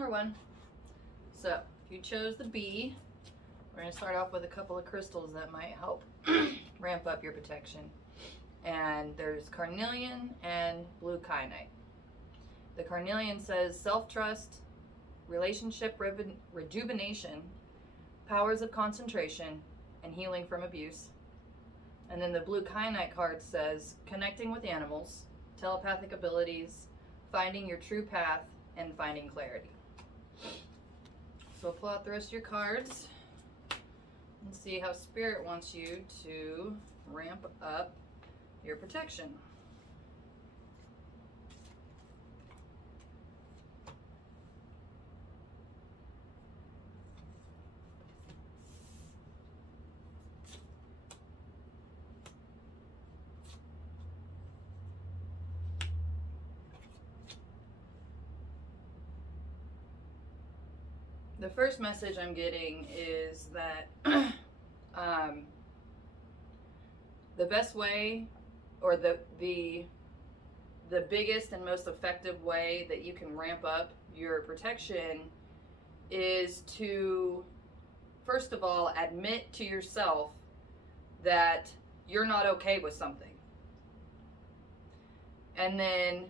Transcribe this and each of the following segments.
number one. So if you chose the B, we're going to start off with a couple of crystals that might help ramp up your protection. And there's carnelian and blue kyanite. The carnelian says self-trust, relationship rejuvenation, powers of concentration, and healing from abuse. And then the blue kyanite card says connecting with animals, telepathic abilities, finding your true path, and finding clarity. So pull out the rest of your cards and see how Spirit wants you to ramp up your protection. The first message I'm getting is that the best way, or the biggest and most effective way that you can ramp up your protection is to, first of all, admit to yourself that you're not okay with something. And then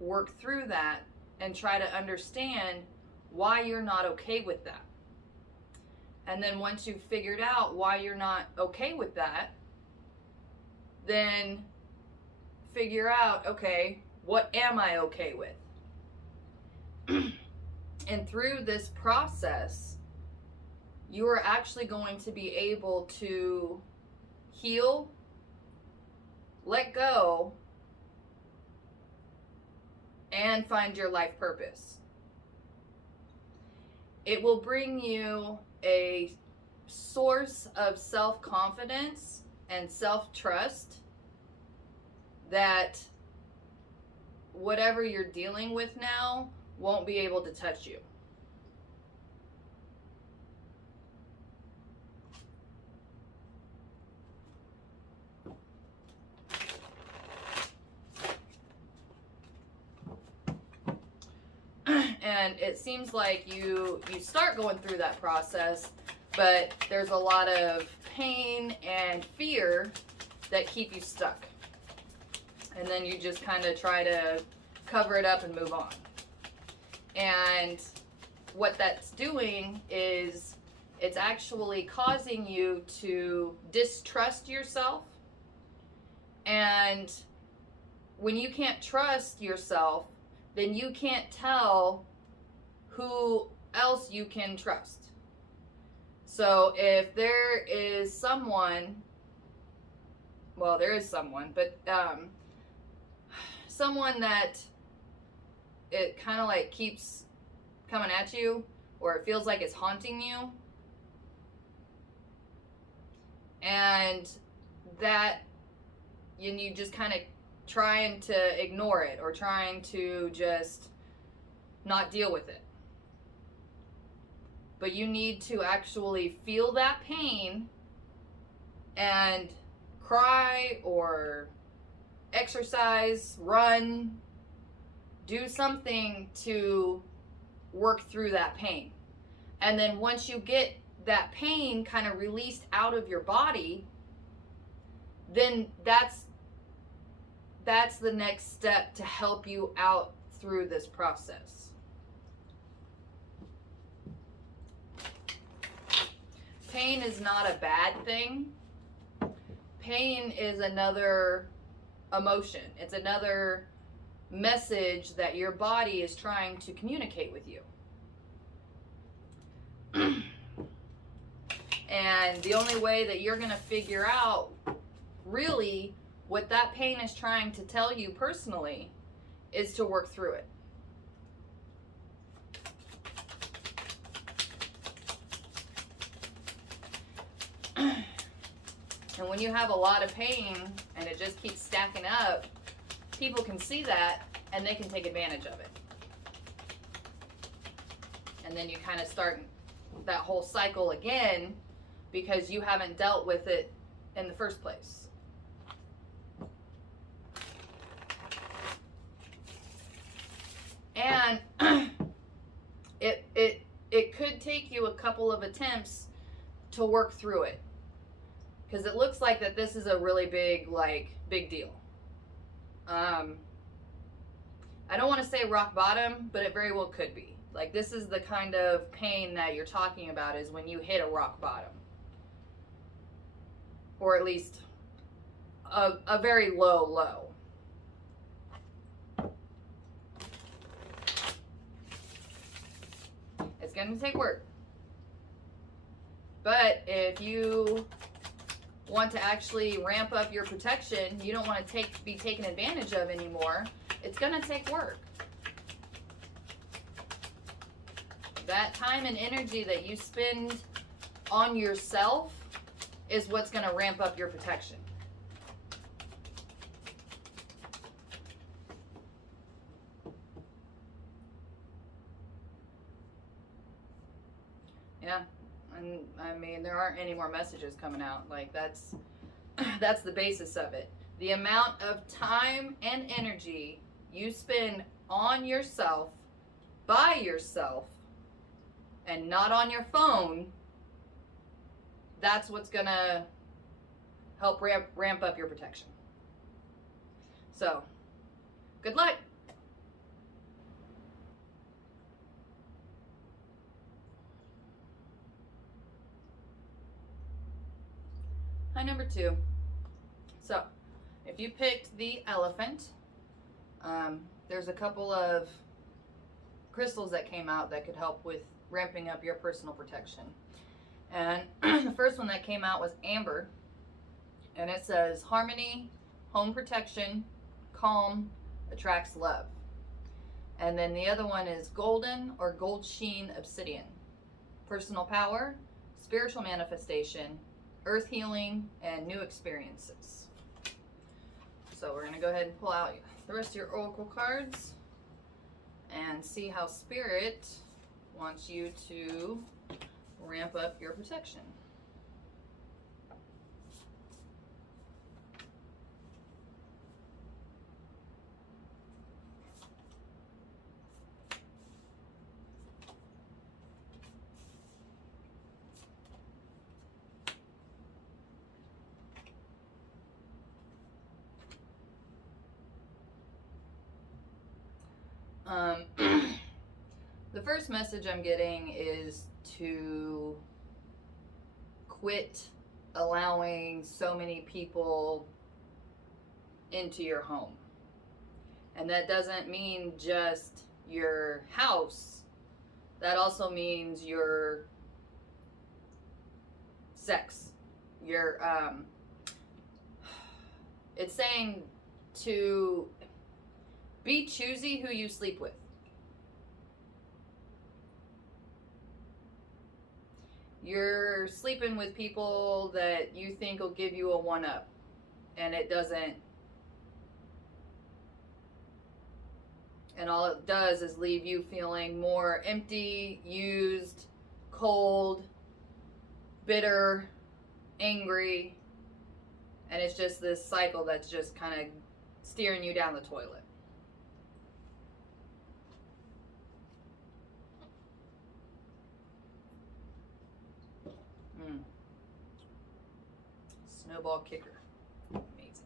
work through that and try to understand why you're not okay with that. And then once you've figured out why you're not okay with that, then figure out, okay, what am I okay with? And through this process, you are actually going to be able to heal, let go, and find your life purpose. It will bring you a source of self-confidence and self-trust that whatever you're dealing with now won't be able to touch you. And it seems like you start going through that process, but there's a lot of pain and fear that keep you stuck. And then you just kind of try to cover it up and move on. And what that's doing is it's actually causing you to distrust yourself. And when you can't trust yourself, then you can't tell who else you can trust. So if there is someone, well, there is someone, but someone that it kind of like keeps coming at you, or it feels like it's haunting you, and that you just kind of trying to ignore it or trying to just not deal with it. But you need to actually feel that pain and cry or exercise, run, do something to work through that pain. And then once you get that pain kind of released out of your body, then that's the next step to help you out through this process. Pain is not a bad thing. Pain is another emotion. It's another message that your body is trying to communicate with you. And the only way that you're going to figure out really what that pain is trying to tell you personally is to work through it. And when you have a lot of pain and it just keeps stacking up, people can see that and they can take advantage of it. And then you kind of start that whole cycle again because you haven't dealt with it in the first place. And it could take you a couple of attempts to work through it, because it looks like that this is a really big deal. I don't want to say rock bottom, but it very well could be. Like, this is the kind of pain that you're talking about, is when you hit a rock bottom, or at least a very low. It's going to take work. But if you want to actually ramp up your protection, you don't want to be taken advantage of anymore, it's going to take work. That time and energy that you spend on yourself is what's going to ramp up your protection. Yeah. And I mean, there aren't any more messages coming out. Like, that's the basis of it. The amount of time and energy you spend on yourself, by yourself, and not on your phone, that's what's gonna help ramp up your protection. So, good luck. Hi, number 2. So, if you picked the elephant, there's a couple of crystals that came out that could help with ramping up your personal protection. And the first one that came out was amber, and it says harmony, home protection, calm, attracts love. And then the other one is golden or gold sheen obsidian, personal power, spiritual manifestation, earth healing, and new experiences. So we're going to go ahead and pull out the rest of your oracle cards and see how Spirit wants you to ramp up your protection. The first message I'm getting is to quit allowing so many people into your home. And that doesn't mean just your house. That also means your sex. Your it's saying to be choosy who you sleep with. You're sleeping with people that you think will give you a one-up, and it doesn't. And all it does is leave you feeling more empty, used, cold, bitter, angry, and it's just this cycle that's just kind of steering you down the toilet. Snowball kicker. Amazing.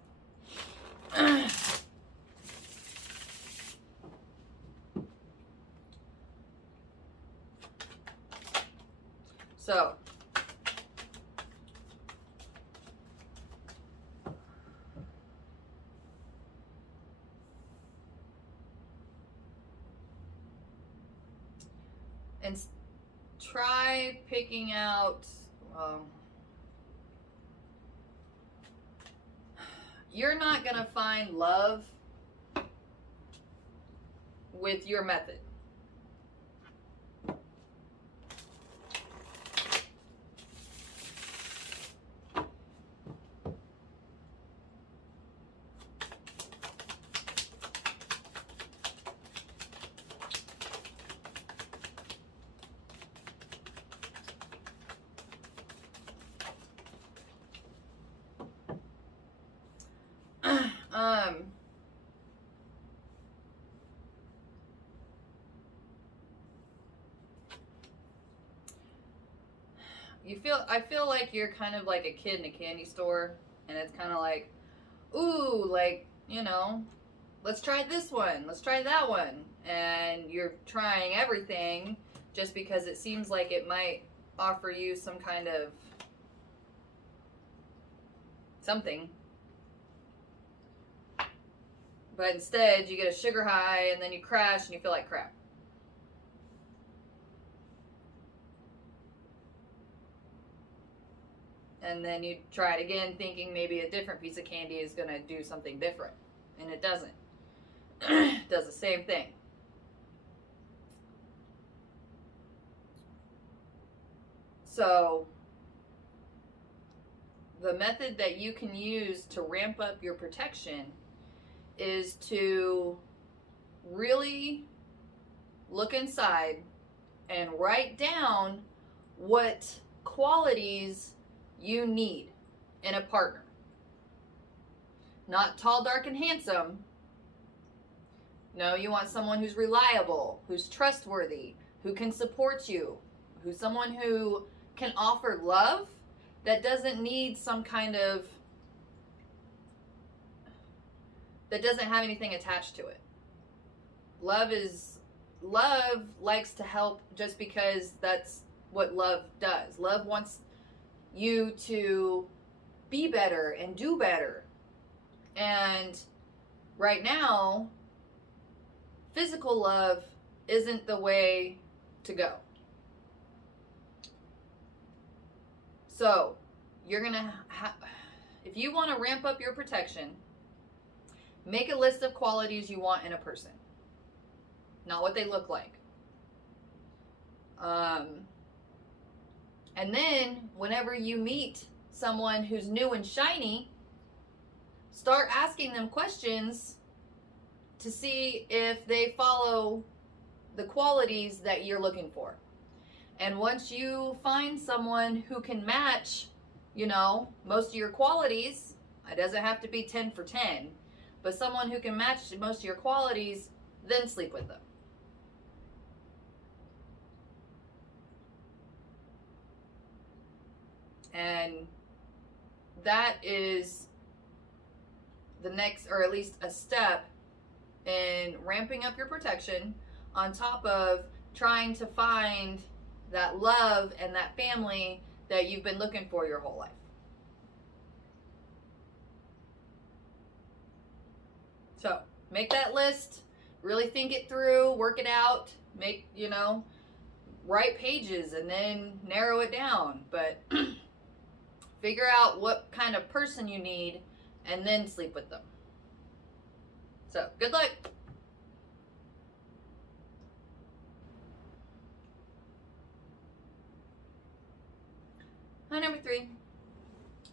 So, and try picking out, you're not going to find love with your method. I feel like you're kind of like a kid in a candy store, and it's kind of like, ooh, like, you know, let's try this one, let's try that one, and you're trying everything just because it seems like it might offer you some kind of something. But instead, you get a sugar high, and then you crash, and you feel like crap. And then you try it again, thinking maybe a different piece of candy is going to do something different. And it doesn't. It does the same thing. So, the method that you can use to ramp up your protection is to really look inside and write down what qualities you need in a partner. Not tall, dark, and handsome. No, you want someone who's reliable, who's trustworthy, who can support you, who's someone who can offer love that doesn't need some kind of, that doesn't have anything attached to it. Love likes to help just because that's what love does. Love wants you to be better and do better. And right now, physical love isn't the way to go. So, you're going to if you want to ramp up your protection, make a list of qualities you want in a person. Not what they look like. And then, whenever you meet someone who's new and shiny, start asking them questions to see if they follow the qualities that you're looking for. And once you find someone who can match, you know, most of your qualities, it doesn't have to be 10 for 10, but someone who can match most of your qualities, then sleep with them. And that is the next, or at least a step in ramping up your protection, on top of trying to find that love and that family that you've been looking for your whole life. So make that list, really think it through, work it out, make, you know, write pages and then narrow it down. But figure out what kind of person you need and then sleep with them. So, good luck. Hi, number 3.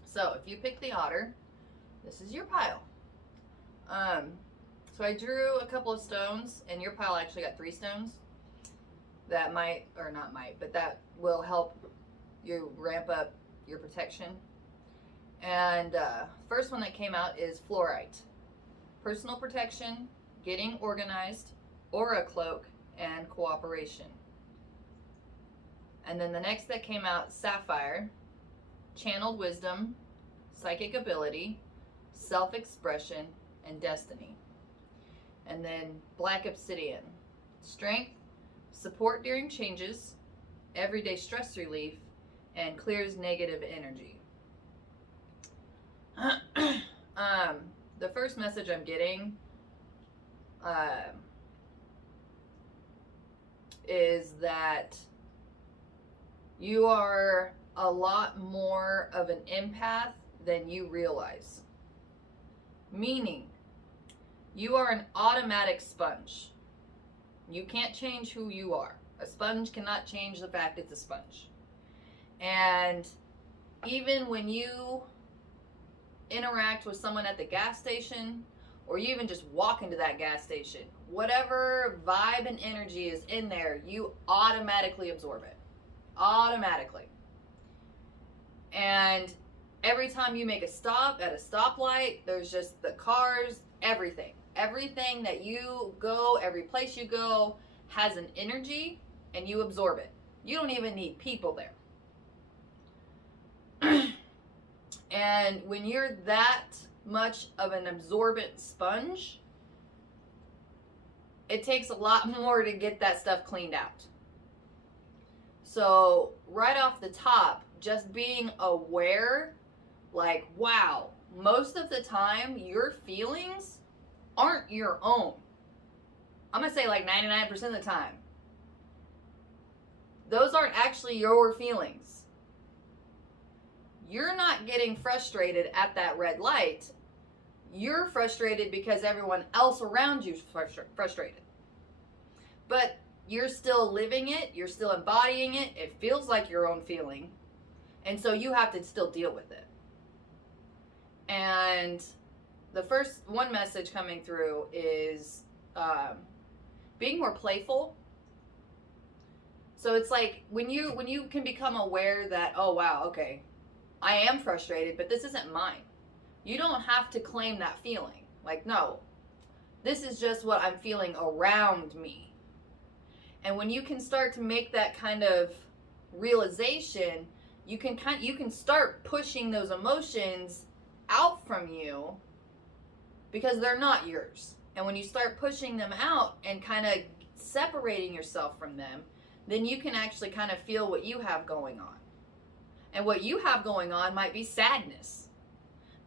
So, if you pick the otter, this is your pile. So I drew a couple of stones, and your pile actually got 3 stones. That might, or not might, but that will help you ramp up your protection. And first one that came out is fluorite. Personal protection, getting organized, aura cloak, and cooperation. And then the next that came out, sapphire, channeled wisdom, psychic ability, self-expression, and destiny. And then black obsidian, strength, support during changes, everyday stress relief, and clears negative energy. The first message I'm getting is that you are a lot more of an empath than you realize. Meaning, you are an automatic sponge. You can't change who you are. A sponge cannot change the fact it's a sponge. And even when you interact with someone at the gas station, or you even just walk into that gas station, whatever vibe and energy is in there, you automatically absorb it. Automatically. And every time you make a stop at a stoplight, there's just the cars, everything. Everything that you go, every place you go, has an energy, and you absorb it. You don't even need people there. And when you're that much of an absorbent sponge, it takes a lot more to get that stuff cleaned out. So right off the top, just being aware, like, wow, most of the time your feelings aren't your own. I'm going to say like 99% of the time. Those aren't actually your feelings. You're not getting frustrated at that red light. You're frustrated because everyone else around you is frustrated. But you're still living it. You're still embodying it. It feels like your own feeling. And so you have to still deal with it. And the first one message coming through is being more playful. So it's like when you can become aware that, oh wow, okay, I am frustrated, but this isn't mine. You don't have to claim that feeling. Like, no, this is just what I'm feeling around me. And when you can start to make that kind of realization, you can start pushing those emotions out from you because they're not yours. And when you start pushing them out and kind of separating yourself from them, then you can actually kind of feel what you have going on. And what you have going on might be sadness.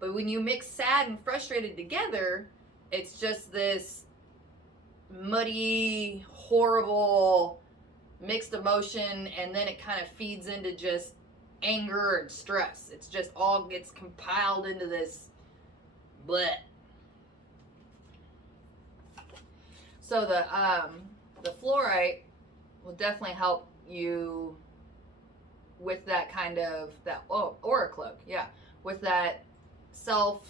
But when you mix sad and frustrated together, it's just this muddy, horrible, mixed emotion, and then it kind of feeds into just anger and stress. It's just all gets compiled into this bleh. So the fluorite will definitely help you with that kind of aura cloak, yeah, with that self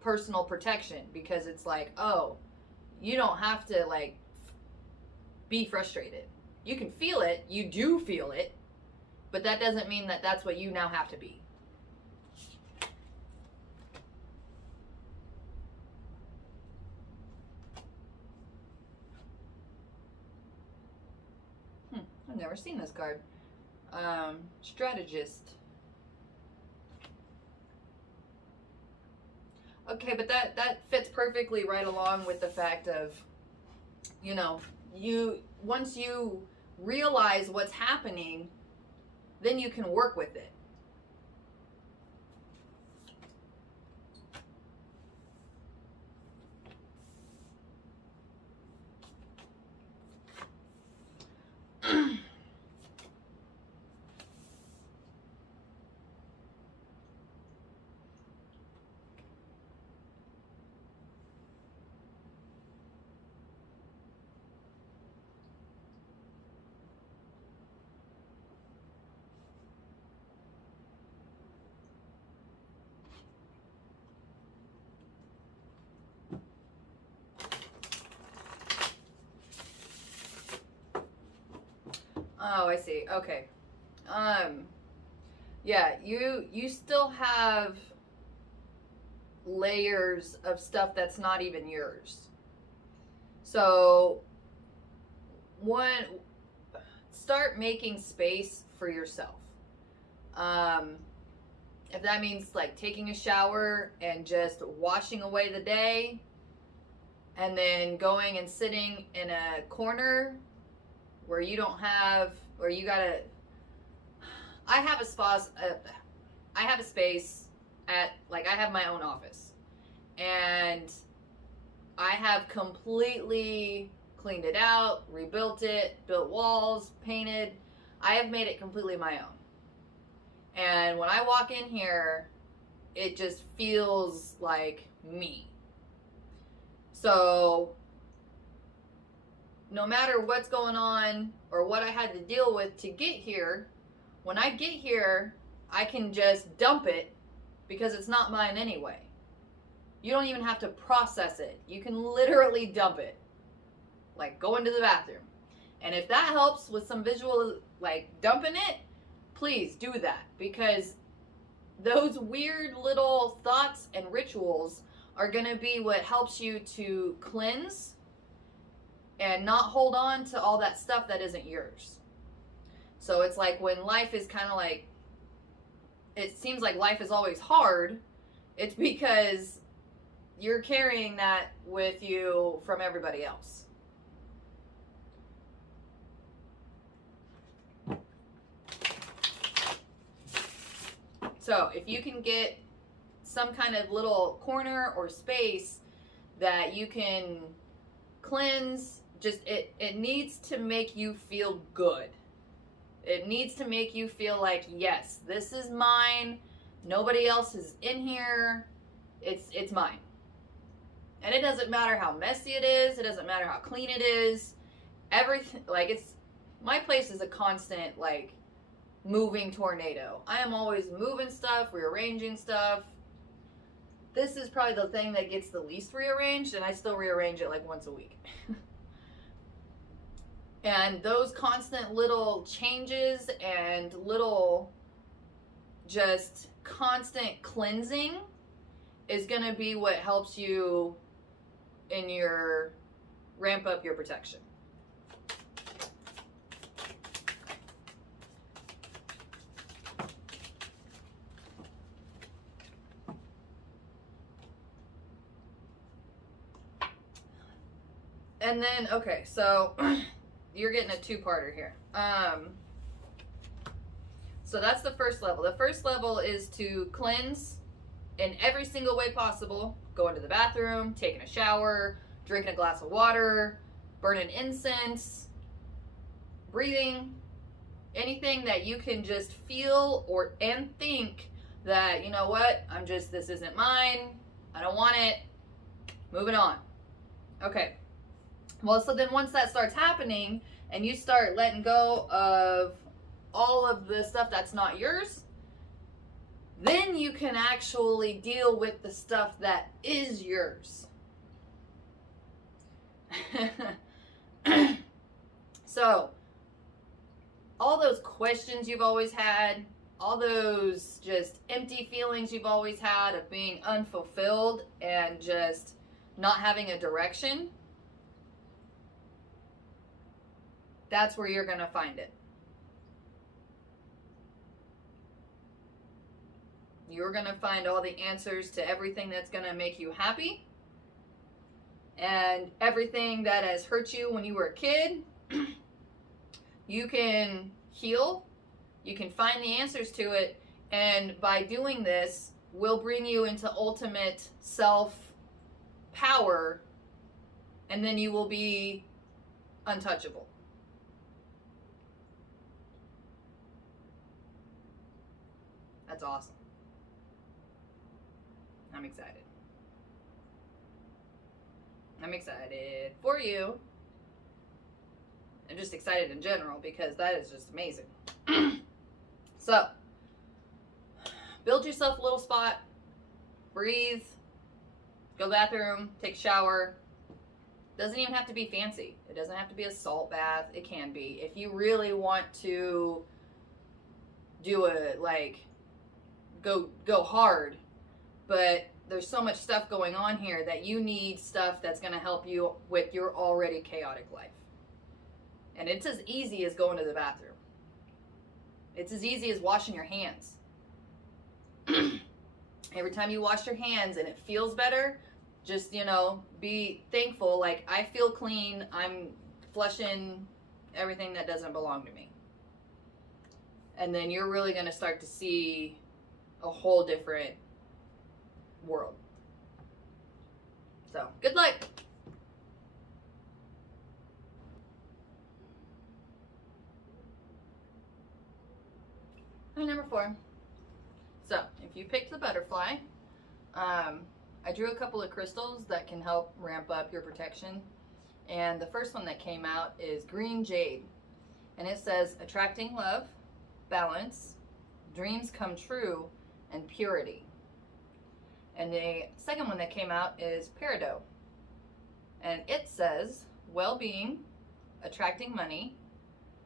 personal protection, because it's like, oh, you don't have to like be frustrated. You can feel it, you do feel it, but that doesn't mean that that's what you now have to be. I've never seen this card. Strategist. Okay, but that fits perfectly right along with the fact of, you know, once you realize what's happening, then you can work with it. Oh, I see. Okay. Yeah, you still have layers of stuff that's not even yours. So, start making space for yourself. If that means like taking a shower and just washing away the day, and then going and sitting in a corner where you don't have, or you gotta, I have a space at, like, I have my own office, and I have completely cleaned it out, rebuilt it, built walls, painted. I have made it completely my own. And when I walk in here, it just feels like me. So no matter what's going on or what I had to deal with to get here, when I get here, I can just dump it because it's not mine anyway. You don't even have to process it. You can literally dump it. Like, go into the bathroom. And if that helps with some visual, like, dumping it, please do that. Because those weird little thoughts and rituals are going to be what helps you to cleanse and not hold on to all that stuff that isn't yours. So it's like when life is kind of like it seems like life is always hard, it's because you're carrying that with you from everybody else. So if you can get some kind of little corner or space that you can cleanse, just it needs to make you feel good. It needs to make you feel like, yes, this is mine. Nobody else is in here. It's mine. And it doesn't matter how messy it is. It doesn't matter how clean it is. Everything, like, my place is a constant, like, moving tornado. I am always moving stuff, rearranging stuff. This is probably the thing that gets the least rearranged, and I still rearrange it like once a week. And those constant little changes and little just constant cleansing is going to be what helps you in your ramp up your protection. And then, okay, so you're getting a two-parter here. So that's the first level. The first level is to cleanse in every single way possible. Going to the bathroom, taking a shower, drinking a glass of water, burning incense, breathing, anything that you can just feel and think that, you know what, this isn't mine, I don't want it, moving on. Okay. Well, so then once that starts happening and you start letting go of all of the stuff that's not yours, then you can actually deal with the stuff that is yours. So, all those questions you've always had, all those just empty feelings you've always had of being unfulfilled and just not having a direction, that's where you're going to find it. You're going to find all the answers to everything that's going to make you happy. And everything that has hurt you when you were a kid, you can heal. You can find the answers to it. And by doing this, will bring you into ultimate self-power. And then you will be untouchable. That's awesome. I'm excited. I'm excited for you. I'm just excited in general because that is just amazing. So, build yourself a little spot. Breathe. Go to the bathroom. Take a shower. Doesn't even have to be fancy. It doesn't have to be a salt bath. It can be. If you really want to do a, go hard, but there's so much stuff going on here that you need stuff that's going to help you with your already chaotic life. And it's as easy as going to the bathroom. It's as easy as washing your hands. Every time you wash your hands and it feels better, just, be thankful. Like, I feel clean. I'm flushing everything that doesn't belong to me. And then you're really going to start to see a whole different world. So, good luck. Number 4. So, if you picked the butterfly, I drew a couple of crystals that can help ramp up your protection. And the first one that came out is green jade. And it says, attracting love, balance, dreams come true, and purity. And the second one that came out is peridot. And it says, well-being, attracting money,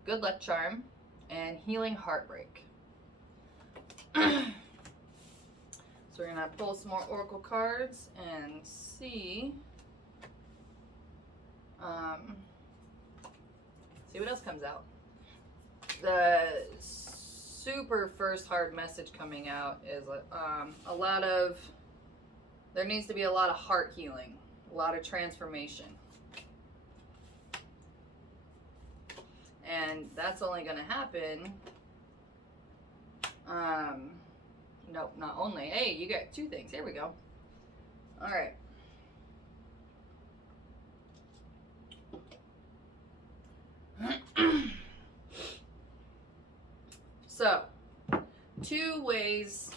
good luck charm, and healing heartbreak. So we're going to pull some more oracle cards and see what else comes out. The super first hard message coming out is there needs to be a lot of heart healing, a lot of transformation. And that's only going to happen. Nope, not only. Hey, you got two things. Here we go. All right. So, two ways,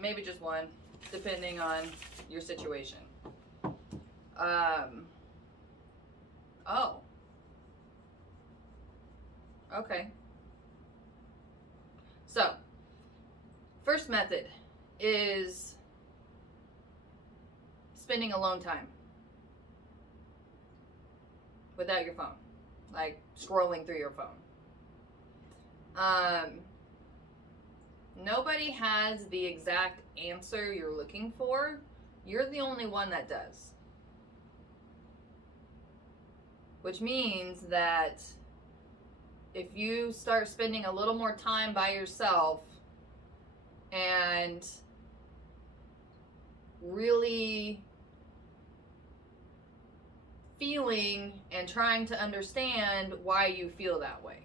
maybe just one, depending on your situation. Oh. Okay. So, first method is spending alone time without your phone, like scrolling through your phone. Nobody has the exact answer you're looking for. You're the only one that does. Which means that if you start spending a little more time by yourself and really feeling and trying to understand why you feel that way.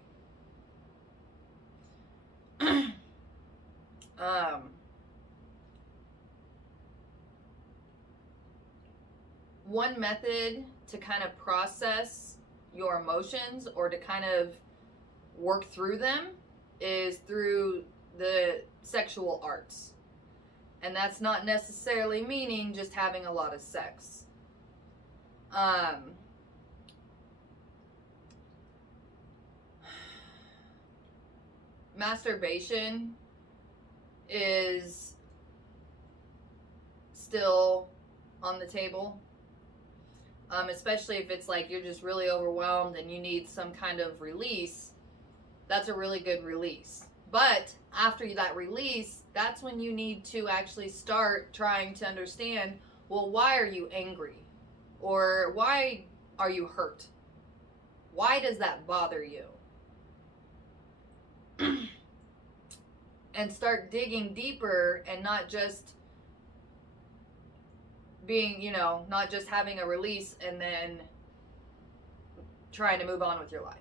One method to kind of process your emotions or to kind of work through them is through the sexual arts. And that's not necessarily meaning just having a lot of sex. Masturbation is still on the table, especially if it's like you're just really overwhelmed and you need some kind of release. That's a really good release. But after that release, that's when you need to actually start trying to understand, well, why are you angry? Or why are you hurt? Why does that bother you? And start digging deeper and not just being, not just having a release and then trying to move on with your life.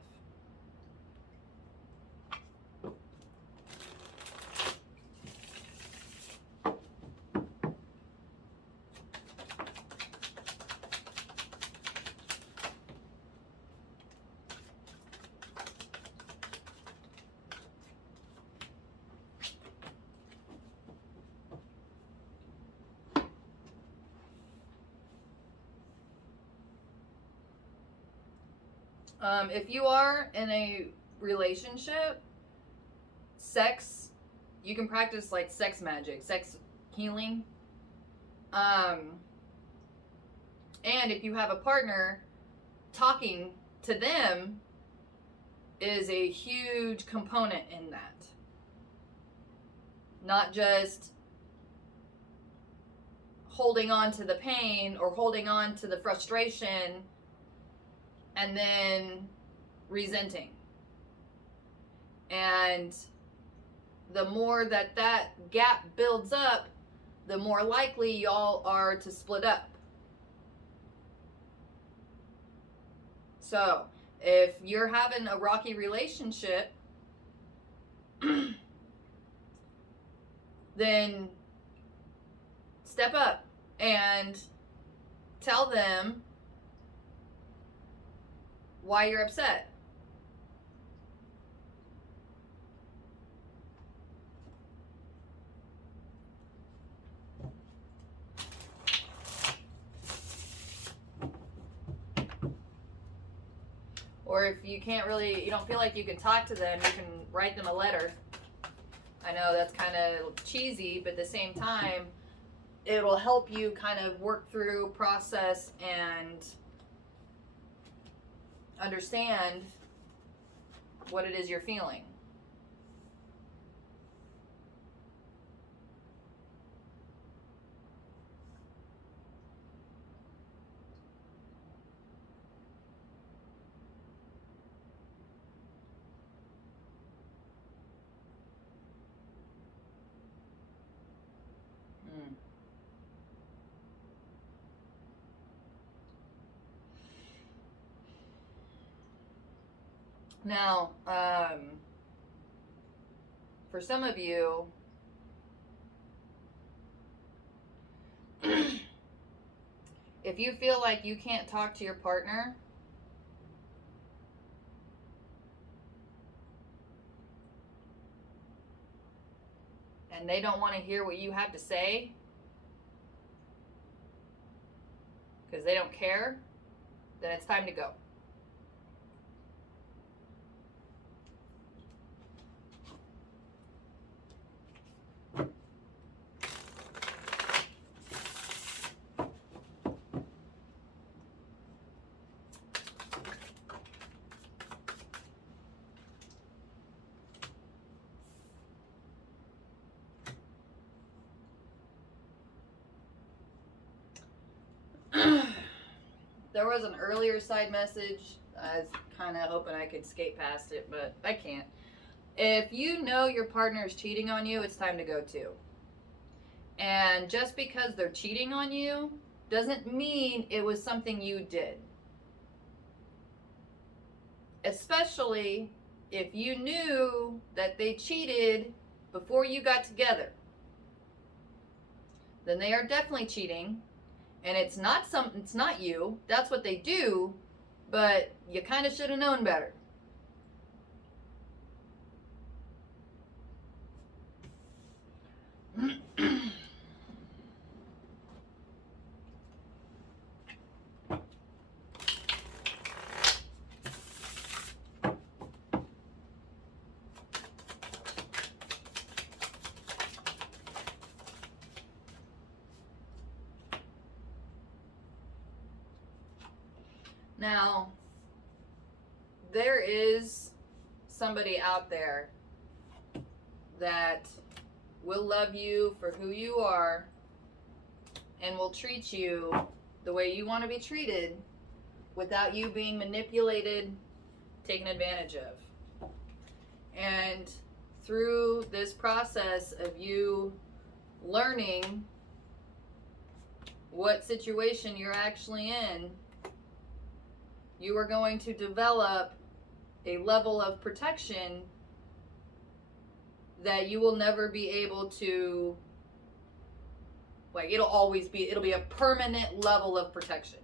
If you are in a relationship, sex, you can practice like sex magic, sex healing. And if you have a partner, talking to them is a huge component in that. Not just holding on to the pain or holding on to the frustration and then resenting. And the more that gap builds up, the more likely y'all are to split up. So, if you're having a rocky relationship, then step up and tell them why you're upset. Or if you you don't feel like you can talk to them, you can write them a letter. I know that's kind of cheesy, but at the same time, it'll help you kind of work through, process, and understand what it is you're feeling. Now, for some of you, if you feel like you can't talk to your partner, and they don't want to hear what you have to say because they don't care, then it's time to go. There was an earlier side message. I was kind of hoping I could skate past it, but I can't. If you know your partner is cheating on you, it's time to go too. And just because they're cheating on you doesn't mean it was something you did. Especially if you knew that they cheated before you got together. Then they are definitely cheating. And it's not you. That's what they do, but you kind of should have known better. Now, there is somebody out there that will love you for who you are and will treat you the way you want to be treated without you being manipulated, taken advantage of. And through this process of you learning what situation you're actually in, you are going to develop a level of protection that you will never be able to, like, it'll be a permanent level of protection.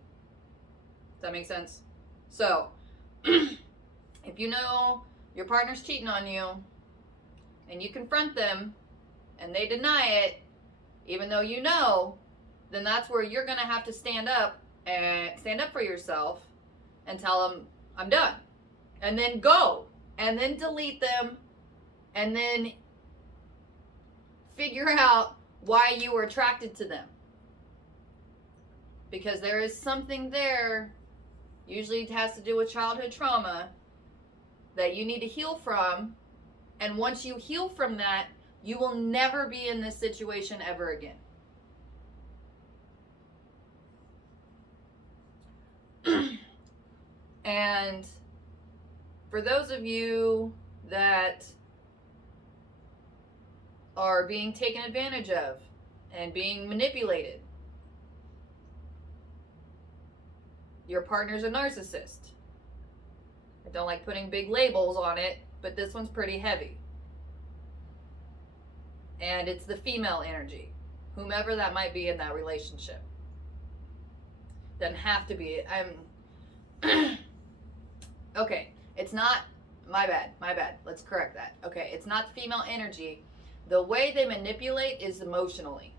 Does that make sense? So, if you know your partner's cheating on you and you confront them and they deny it, even though you know, then that's where you're going to have to stand up for yourself and tell them, I'm done. And then go. And then delete them. And then figure out why you were attracted to them. Because there is something there, usually it has to do with childhood trauma, that you need to heal from. And once you heal from that, you will never be in this situation ever again. And for those of you that are being taken advantage of and being manipulated, your partner's a narcissist. I don't like putting big labels on it, but this one's pretty heavy. And it's the female energy, whomever that might be in that relationship. Doesn't have to be. Okay, it's not, my bad. Let's correct that. Okay, it's not the female energy. The way they manipulate is emotionally.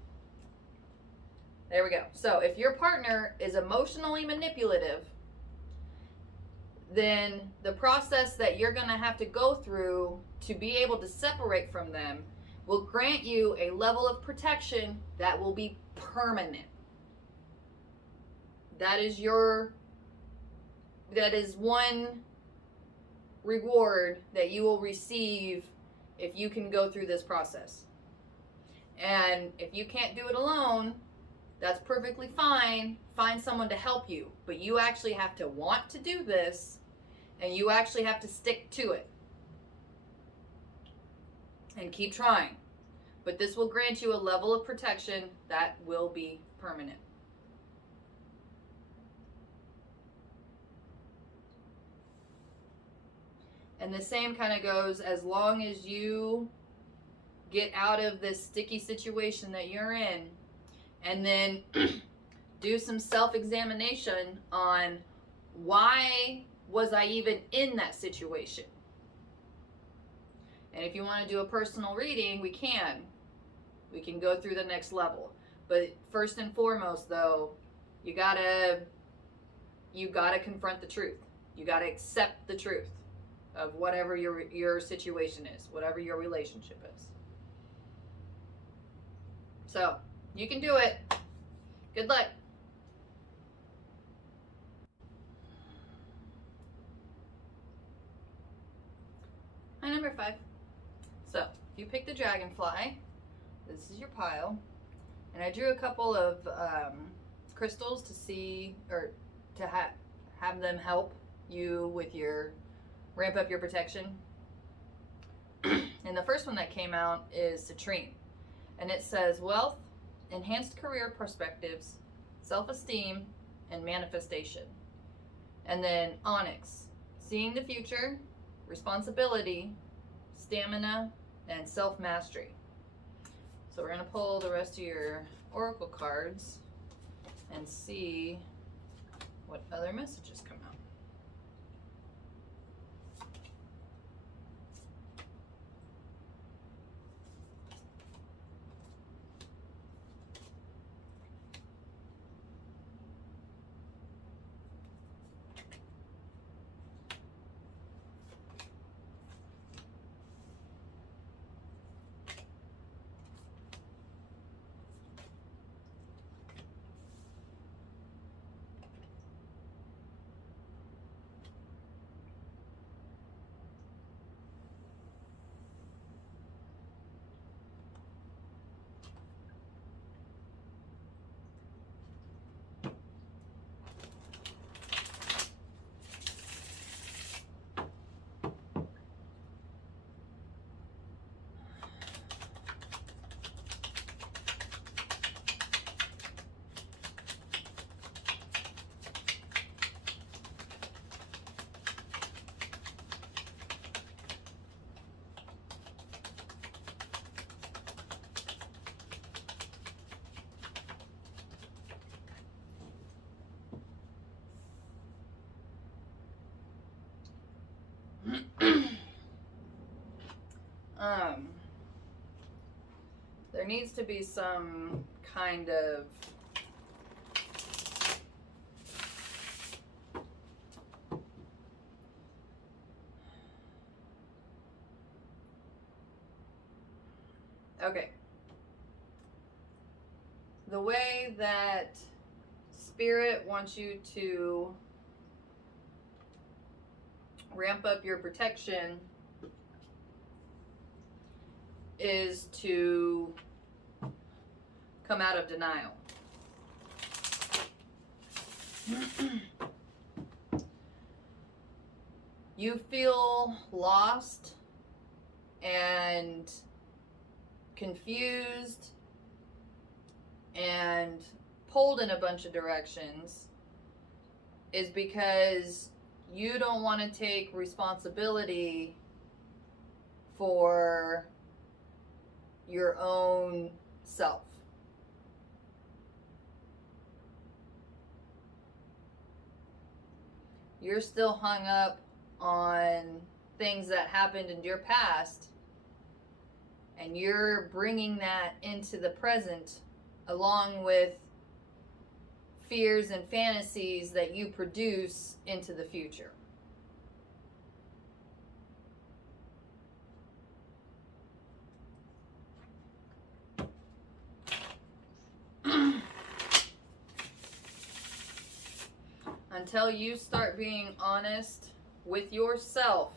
There we go. So if your partner is emotionally manipulative, then the process that you're going to have to go through to be able to separate from them will grant you a level of protection that will be permanent. That is one reward that you will receive if you can go through this process. And if you can't do it alone, that's perfectly fine. Find someone to help you. But you actually have to want to do this, and you actually have to stick to it. And keep trying. But this will grant you a level of protection that will be permanent. And the same kind of goes as long as you get out of this sticky situation that you're in, and then do some self-examination on why was I even in that situation. And if you want to do a personal reading, we can go through the next level. But first and foremost, though, you gotta confront the truth. You gotta accept the truth of whatever your situation is, whatever your relationship is. So you can do it. Good luck. Hi, number 5. So you pick the dragonfly. This is your pile. And I drew a couple of crystals to see, or to have them help you with ramp up your protection. And the first one that came out is citrine. And it says wealth, enhanced career perspectives, self-esteem, and manifestation. And then onyx, seeing the future, responsibility, stamina, and self-mastery. So we're going to pull the rest of your oracle cards and see what other messages come out. There needs to be some kind of the way that Spirit wants you to ramp up your protection is to come out of denial. You feel lost and confused and pulled in a bunch of directions is because you don't want to take responsibility for your own self. You're still hung up on things that happened in your past, and you're bringing that into the present along with fears and fantasies that you produce into the future. Until you start being honest with yourself,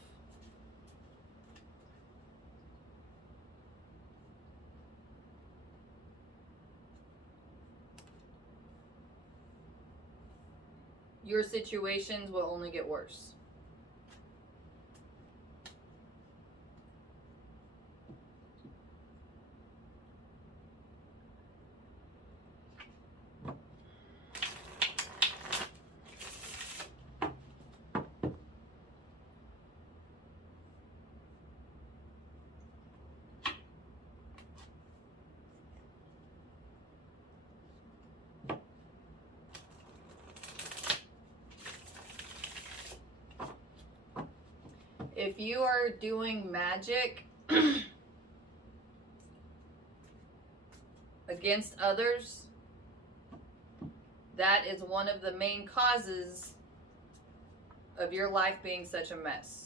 your situations will only get worse. if you are doing magic against others, that is one of the main causes of your life being such a mess.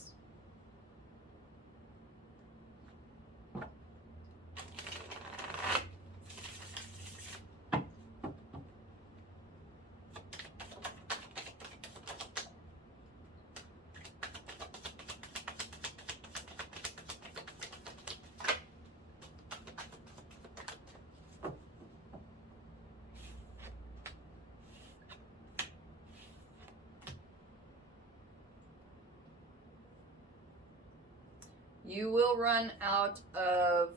You will run out of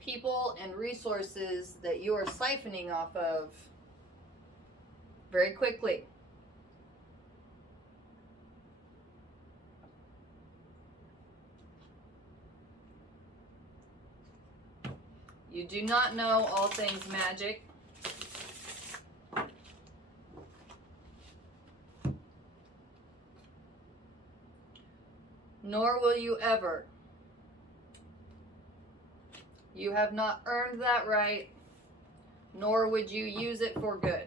people and resources that you are siphoning off of very quickly. You do not know all things magic. Nor will you ever. You have not earned that right, nor would you use it for good.